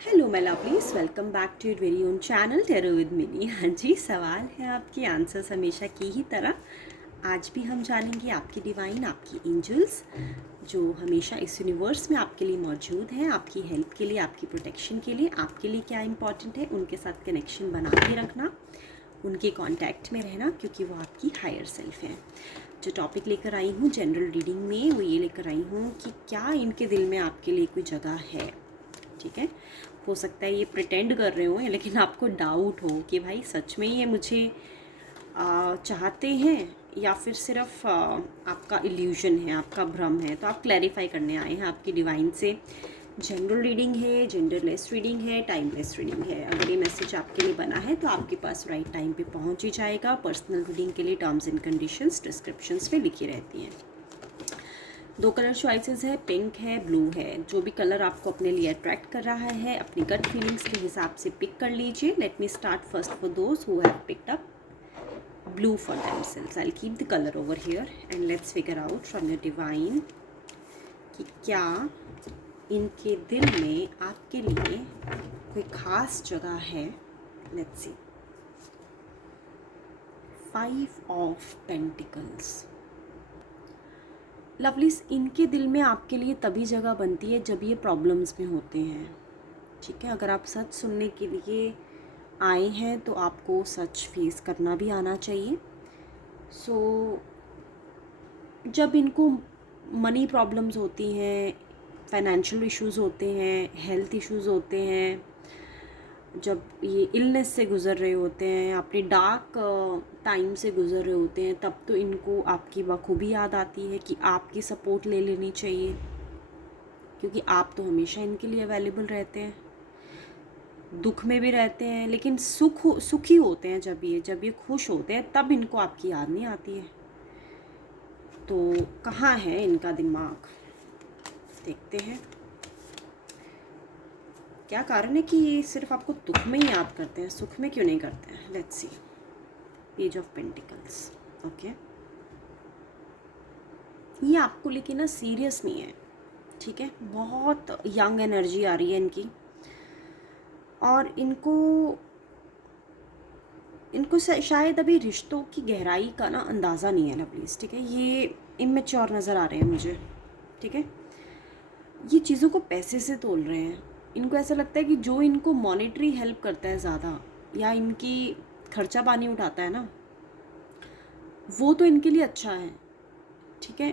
Hello my lovelies, welcome back to your very own channel tarot with Mini. हाँ जी, सवाल है आपके, आंसर्स हमेशा की ही तरह। आज भी हम जानेंगे आपकी डिवाइन, आपकी एंजल्स जो हमेशा इस यूनिवर्स में आपके लिए मौजूद हैं, आपकी हेल्प के लिए, आपकी प्रोटेक्शन के लिए, आपके लिए क्या इंपॉर्टेंट है, उनके साथ कनेक्शन बना के रखना, उनके कांटेक्ट में रहना, क्योंकि वो आपकी हायर सेल्फ है। जो टॉपिक लेकर आई हूँ जनरल रीडिंग में, वो ये लेकर आई हूँ कि क्या इनके दिल में आपके लिए कोई जगह है। ठीक है, हो सकता है ये प्रिटेंड कर रहे हो, लेकिन आपको डाउट हो कि भाई सच में ये मुझे चाहते हैं या फिर सिर्फ आपका इल्यूजन है, आपका भ्रम है। तो आप क्लैरिफाई करने आए हैं आपकी डिवाइन से। जनरल रीडिंग है, जेंडरलेस रीडिंग है, टाइमलेस रीडिंग है। अगर ये मैसेज आपके लिए बना है तो आपके पास राइट टाइम पे पहुंच ही जाएगा। पर्सनल रीडिंग के लिए टर्म्स एंड कंडीशंस डिस्क्रिप्शंस में लिखी रहती हैं। दो कलर चॉइसेस है, पिंक है, ब्लू है। जो भी कलर आपको अपने लिए अट्रैक्ट कर रहा है अपनी गट फीलिंग्स के हिसाब से पिक कर लीजिए। Let me start first for those who have picked up blue for themselves. I will keep the colour over here and let's figure out from your divine कि क्या इनके दिल में आपके लिए कोई खास जगह है। Let's see. 5 of pentacles. Lovelies, इनके दिल में आपके लिए तभी जगह बनती है जब ये प्रॉब्लम्स में होते हैं। ठीक है, अगर आप सच सुनने के लिए आए हैं तो आपको सच फेस करना भी आना चाहिए। जब इनको मनी प्रॉब्लम्स होती हैं, फाइनेंशियल इश्यूज़ होते हैं, हेल्थ इश्यूज़ होते हैं, जब ये इलनेस से गुज़र रहे होते हैं, अपनी डार्क टाइम से गुज़र रहे होते हैं, तब तो इनको आपकी बखूबी याद आती है कि आपकी सपोर्ट ले लेनी चाहिए, क्योंकि आप तो हमेशा इनके लिए अवेलेबल रहते हैं। दुख में भी रहते हैं, लेकिन सुखी होते हैं। जब ये खुश होते हैं तब इनको आपकी याद नहीं आती है। तो कहाँ है इनका दिमाग, देखते हैं क्या कारण है कि ये सिर्फ आपको दुख में ही याद करते हैं, सुख में क्यों नहीं करते हैं। Let's see. Page of pentacles. Okay, ये आपको लेकिन ना सीरियस नहीं है। ठीक है, बहुत यंग एनर्जी आ रही है इनकी, और इनको शायद अभी रिश्तों की गहराई का ना अंदाज़ा नहीं है लवलीज। ठीक है, ये इमेच्योर नज़र आ रहे हैं मुझे। ठीक है, ये चीज़ों को पैसे से तोल रहे हैं। इनको ऐसा लगता है कि जो इनको मॉनेटरी हेल्प करता है ज़्यादा, या इनकी खर्चा पानी उठाता है ना, वो तो इनके लिए अच्छा है। ठीक है,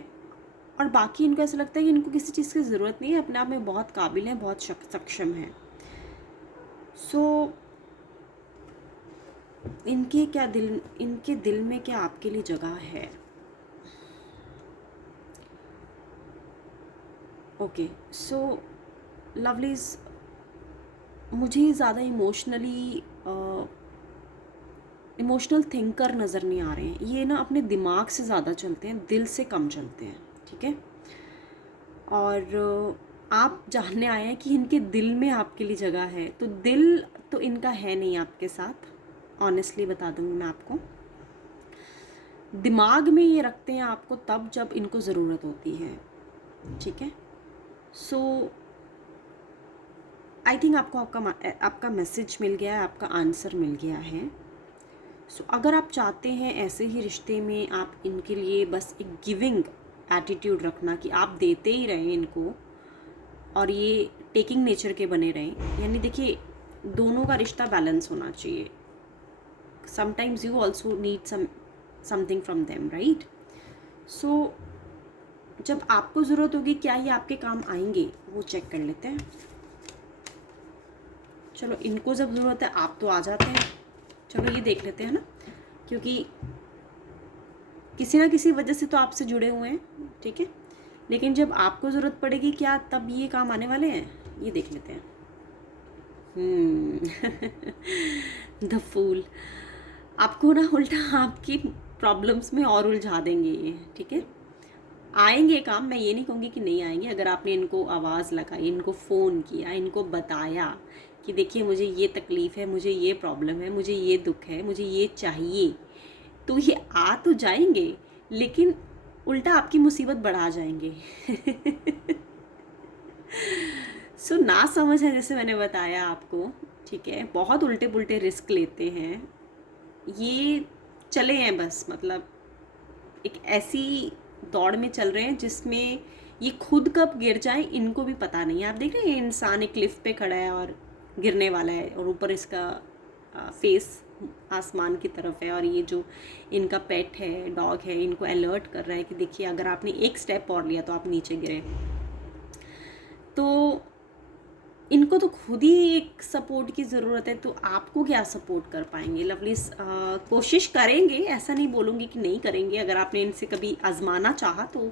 और बाकी इनको ऐसा लगता है कि इनको किसी चीज़ की ज़रूरत नहीं है, अपने आप में बहुत काबिल हैं, बहुत सक्षम हैं। इनके दिल में क्या आपके लिए जगह है। ओके, सो लवलीज, मुझे ज़्यादा इमोशनल थिंकर नज़र नहीं आ रहे हैं। ये ना अपने दिमाग से ज़्यादा चलते हैं, दिल से कम चलते हैं। ठीक है, और आप जानने आए हैं कि इनके दिल में आपके लिए जगह है, तो दिल तो इनका है नहीं आपके साथ। ऑनेस्टली बता दूँगी मैं आपको, दिमाग में ये रखते हैं आपको तब जब इनको ज़रूरत होती है। ठीक है, सो आई थिंक आपको आपका मैसेज मिल गया है, आपका आंसर मिल गया है। अगर आप चाहते हैं ऐसे ही रिश्ते में आप इनके लिए बस एक गिविंग एटीट्यूड रखना, कि आप देते ही रहें इनको, और ये टेकिंग नेचर के बने रहें। यानी देखिए, दोनों का रिश्ता बैलेंस होना चाहिए। Sometimes you also need something from them, right. So जब आपको ज़रूरत होगी, क्या ये आपके काम आएंगे, वो चेक कर लेते हैं। चलो, इनको जब ज़रूरत है आप तो आ जाते हैं। चलो ये देख लेते हैं ना, क्योंकि किसी ना किसी वजह से तो आपसे जुड़े हुए हैं। ठीक है, लेकिन जब आपको ज़रूरत पड़ेगी, क्या तब ये काम आने वाले हैं, ये देख लेते हैं। The fool. आपको ना उल्टा आपकी प्रॉब्लम्स में और उलझा देंगे ये। ठीक है, आएंगे काम, मैं ये नहीं कहूँगी कि नहीं आएंगे। अगर आपने इनको आवाज़ लगाई, इनको फ़ोन किया, इनको बताया कि देखिए मुझे ये तकलीफ़ है, मुझे ये प्रॉब्लम है, मुझे ये दुख है, मुझे ये चाहिए, तो ये आ तो जाएंगे, लेकिन उल्टा आपकी मुसीबत बढ़ा जाएंगे। सो ना समझ है, जैसे मैंने बताया आपको, ठीक है, बहुत उल्टे पुल्टे रिस्क लेते हैं ये, चले हैं बस, मतलब एक ऐसी दौड़ में चल रहे हैं जिसमें ये खुद कब गिर जाए इनको भी पता नहीं है। आप देख रहे हैं ये इंसान एक लिफ्ट पे खड़ा है और गिरने वाला है, और ऊपर इसका फेस आसमान की तरफ है, और ये जो इनका पेट है, डॉग है, इनको अलर्ट कर रहा है कि देखिए अगर आपने एक स्टेप और लिया तो आप नीचे गिरे। तो इनको तो खुद ही एक सपोर्ट की ज़रूरत है, तो आपको क्या सपोर्ट कर पाएंगे लवली? कोशिश करेंगे, ऐसा नहीं बोलूँगी कि नहीं करेंगे, अगर आपने इनसे कभी आजमाना चाहा तो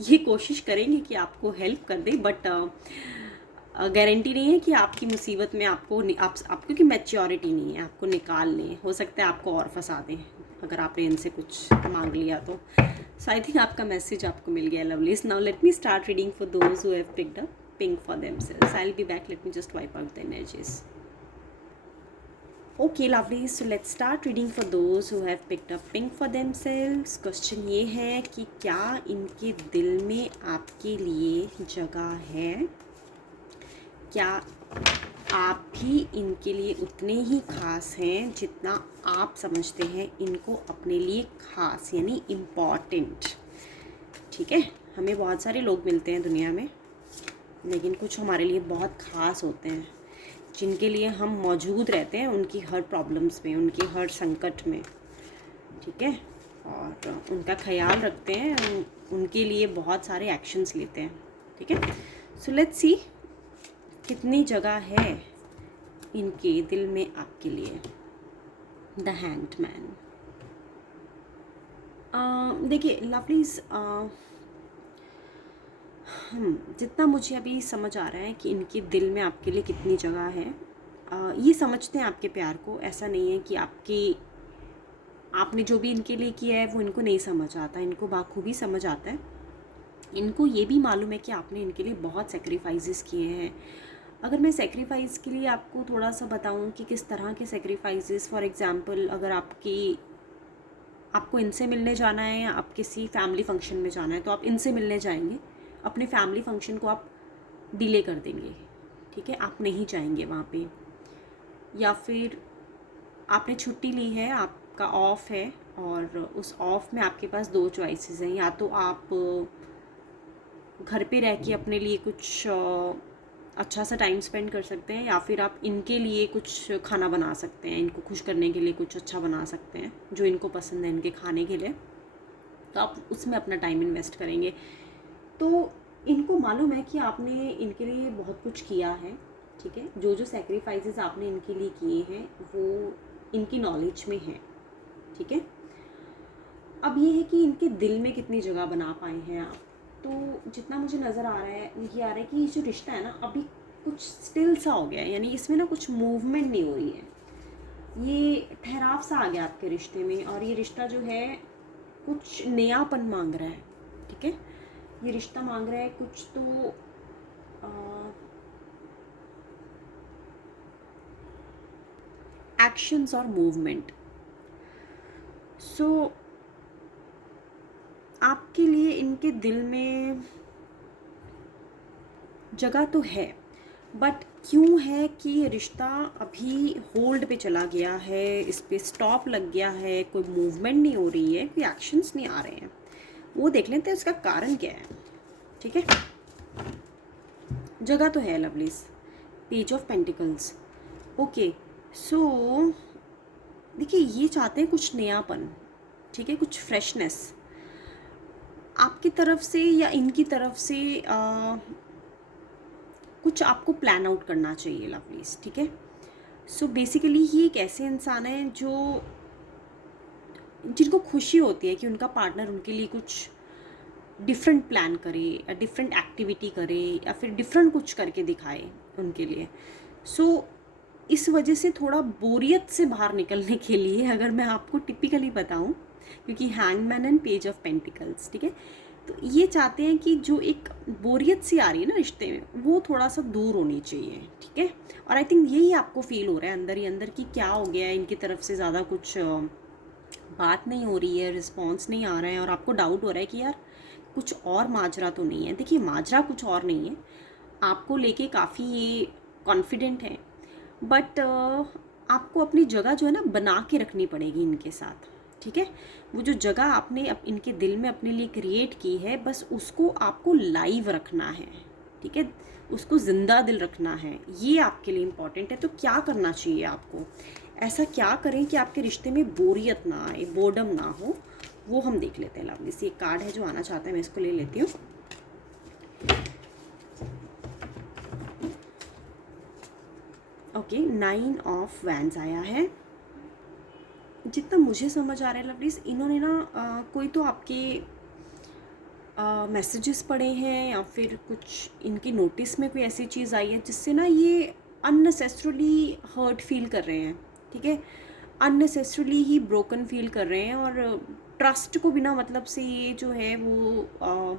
ये कोशिश करेंगे कि आपको हेल्प कर दे, बट गारंटी नहीं है कि आपकी मुसीबत में आपको क्योंकि मैच्योरिटी नहीं है, आपको निकाल लें, हो सकता है आपको और फंसा दें अगर आपने इनसे कुछ मांग लिया तो। सो आई थिंक आपका मैसेज आपको मिल गया lovelies. Now let me start reading for those who have picked up pink for themselves. I'll be back. Let me just wipe out the energies. Okay, lovely. So let's start reading for those who have picked up pink for themselves. Question ये है कि क्या इनके दिल में आपके लिए जगह है? क्या आप भी इनके लिए उतने ही खास हैं जितना आप समझते हैं इनको अपने लिए खास, यानी इम्पॉर्टेंट? ठीक है, हमें बहुत सारे लोग मिलते हैं दुनिया में, लेकिन कुछ हमारे लिए बहुत ख़ास होते हैं जिनके लिए हम मौजूद रहते हैं उनकी हर प्रॉब्लम्स में, उनकी हर संकट में, ठीक है, और उनका ख्याल रखते हैं, उनके लिए बहुत सारे एक्शंस लेते हैं, ठीक है। सो लेट्स सी कितनी जगह है इनके दिल में आपके लिए। The hanged man. देखिए लवलीज, जितना मुझे अभी समझ आ रहा है कि इनके दिल में आपके लिए कितनी जगह है, ये समझते हैं आपके प्यार को। ऐसा नहीं है कि आपने जो भी इनके लिए किया है वो इनको नहीं समझ आता, इनको बाखूबी समझ आता है। इनको ये भी मालूम है कि आपने इनके लिए बहुत सेक्रीफाइसेस किए हैं। अगर मैं सेक्रीफाइस के लिए आपको थोड़ा सा बताऊं कि किस तरह के सेक्रीफाइसेस, फॉर एग्ज़ाम्पल अगर आपको इनसे मिलने जाना है या आप किसी फैमिली फंक्शन में जाना है तो आप इनसे मिलने जाएंगे, अपने फैमिली फंक्शन को आप डिले कर देंगे, ठीक है, आप नहीं जाएंगे वहाँ पे। या फिर आपने छुट्टी ली है, आपका ऑफ है, और उस ऑफ में आपके पास दो चॉइसेस हैं, या तो आप घर पे रह के अपने लिए कुछ अच्छा सा टाइम स्पेंड कर सकते हैं, या फिर आप इनके लिए कुछ खाना बना सकते हैं, इनको खुश करने के लिए कुछ अच्छा बना सकते हैं जो इनको पसंद है इनके खाने के लिए, तो आप उसमें अपना टाइम इन्वेस्ट करेंगे। तो इनको मालूम है कि आपने इनके लिए बहुत कुछ किया है, ठीक है, जो जो सेक्रीफाइसेस आपने इनके लिए किए हैं वो इनकी नॉलेज में है, ठीक है। अब ये है कि इनके दिल में कितनी जगह बना पाए हैं आप। तो जितना मुझे नज़र आ रहा है, ये आ रहा है कि ये जो रिश्ता है ना अभी कुछ स्टिल सा हो गया है, यानी इसमें ना कुछ मूवमेंट नहीं हो रही है, ये ठहराव सा आ गया आपके रिश्ते में, और ये रिश्ता जो है कुछ नयापन मांग रहा है, ठीक है। ये रिश्ता मांग रहा है कुछ तो एक्शंस और मूवमेंट। सो आपके लिए इनके दिल में जगह तो है, बट क्यों है कि ये रिश्ता अभी होल्ड पे चला गया है, इस पे स्टॉप लग गया है, कोई मूवमेंट नहीं हो रही है, कोई एक्शंस नहीं आ रहे हैं, वो देख लेते हैं उसका कारण क्या है, ठीक है। जगह तो है लवलीज। Page of pentacles. Okay, so देखिए ये चाहते हैं कुछ नयापन, ठीक है, कुछ फ्रेशनेस आपकी तरफ से या इनकी तरफ से। कुछ आपको प्लान आउट करना चाहिए लवलीज, ठीक है। सो बेसिकली ये एक ऐसे इंसान है जिनको खुशी होती है कि उनका पार्टनर उनके लिए कुछ डिफरेंट प्लान करे या डिफरेंट एक्टिविटी करे या फिर डिफरेंट कुछ करके दिखाए उनके लिए। सो इस वजह से थोड़ा बोरियत से बाहर निकलने के लिए, अगर मैं आपको टिपिकली बताऊं, क्योंकि hangman and page of pentacles, ठीक है, तो ये चाहते हैं कि जो एक बोरियत सी आ रही है ना रिश्ते में वो थोड़ा सा दूर होनी चाहिए, ठीक है। और आई थिंक यही आपको फील हो रहा है अंदर ही अंदर कि क्या हो गया है, इनकी तरफ से ज़्यादा कुछ बात नहीं हो रही है, रिस्पॉन्स नहीं आ रहा है, और आपको डाउट हो रहा है कि यार कुछ और माजरा तो नहीं है। देखिए माजरा कुछ और नहीं है, आपको लेके काफ़ी ये कॉन्फिडेंट हैं, बट आपको अपनी जगह जो है ना बना के रखनी पड़ेगी इनके साथ, ठीक है। वो जो जगह आपने इनके दिल में अपने लिए क्रिएट की है, बस उसको आपको लाइव रखना है, ठीक है, उसको ज़िंदा दिल रखना है, ये आपके लिए इम्पॉर्टेंट है। तो क्या करना चाहिए आपको, ऐसा क्या करें कि आपके रिश्ते में बोरियत ना आए, बोर्डम ना हो, वो हम देख लेते हैं। लवली सी एक कार्ड है जो आना चाहता है, मैं इसको ले लेती हूँ। ओके, 9 ऑफ वैंड्स आया है। जितना मुझे समझ आ रहा है लवलीज, इन्होंने ना कोई तो आपके मैसेजेस पढ़े हैं या फिर कुछ इनकी नोटिस में कोई ऐसी चीज़ आई है जिससे ना ये अननेसेसरली हर्ट फील कर रहे हैं, ठीक है, अननेसेसरली ही ब्रोकन फील कर रहे हैं, और ट्रस्ट को बिना मतलब से ये जो है वो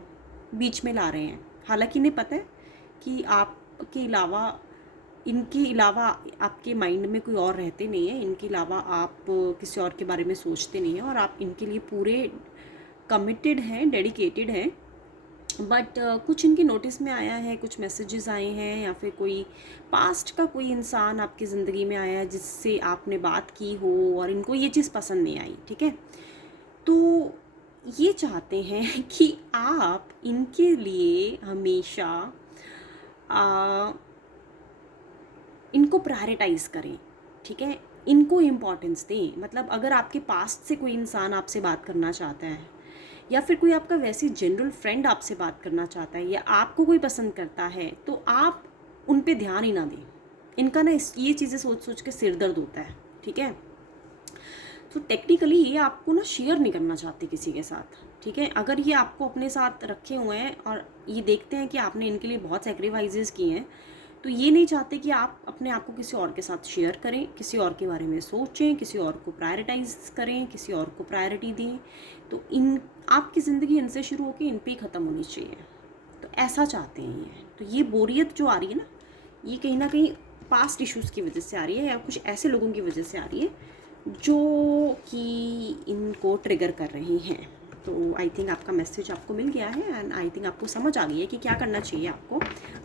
बीच में ला रहे हैं। हालांकि इन्हें पता है कि आपके अलावा, इनके अलावा आपके माइंड में कोई और रहते नहीं है, इनके अलावा आप किसी और के बारे में सोचते नहीं हैं, और आप इनके लिए पूरे कमिटेड हैं, डेडिकेटेड हैं। बट कुछ इनकी नोटिस में आया है, कुछ मैसेजेस आए हैं, या फिर कोई पास्ट का कोई इंसान आपकी ज़िंदगी में आया है जिससे आपने बात की हो और इनको ये चीज़ पसंद नहीं आई, ठीक है। तो ये चाहते हैं कि आप इनके लिए हमेशा इनको प्रायोरिटाइज़ करें, ठीक है, इनको इम्पोर्टेंस दें। मतलब अगर आपके पास्ट से कोई इंसान आपसे बात करना चाहता है, या फिर कोई आपका वैसे जनरल फ्रेंड आपसे बात करना चाहता है, या आपको कोई पसंद करता है, तो आप उन पे ध्यान ही ना दें। इनका ना ये चीज़ें सोच सोच के सिर दर्द होता है, ठीक है। तो टेक्निकली ये आपको ना शेयर नहीं करना चाहते किसी के साथ, ठीक है। अगर ये आपको अपने साथ रखे हुए हैं और ये देखते हैं कि आपने इनके लिए बहुत सेक्रीफाइसेस किए हैं, तो ये नहीं चाहते कि आप अपने आप को किसी और के साथ शेयर करें, किसी और के बारे में सोचें, किसी और को प्रायोरिटाइज करें, किसी और को प्रायोरिटी दें। तो इन आपकी ज़िंदगी इनसे शुरू होकर इन पे ही ख़त्म होनी चाहिए, तो ऐसा चाहते हैं ये। तो ये बोरियत जो आ रही है ना, ये कहीं ना कहीं पास्ट इश्यूज़ की वजह से आ रही है, या कुछ ऐसे लोगों की वजह से आ रही है जो कि इनको ट्रिगर कर रही हैं। तो आई थिंक आपका मैसेज आपको मिल गया है, एंड आई थिंक आपको समझ आ गई है कि क्या करना चाहिए आपको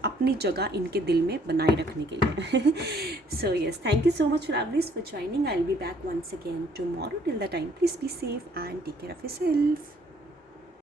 अपनी जगह इनके दिल में बनाए रखने के लिए। So yes, thank you so much lovelies for joining. I will be back once again tomorrow. Till the time please be safe and take care of yourself.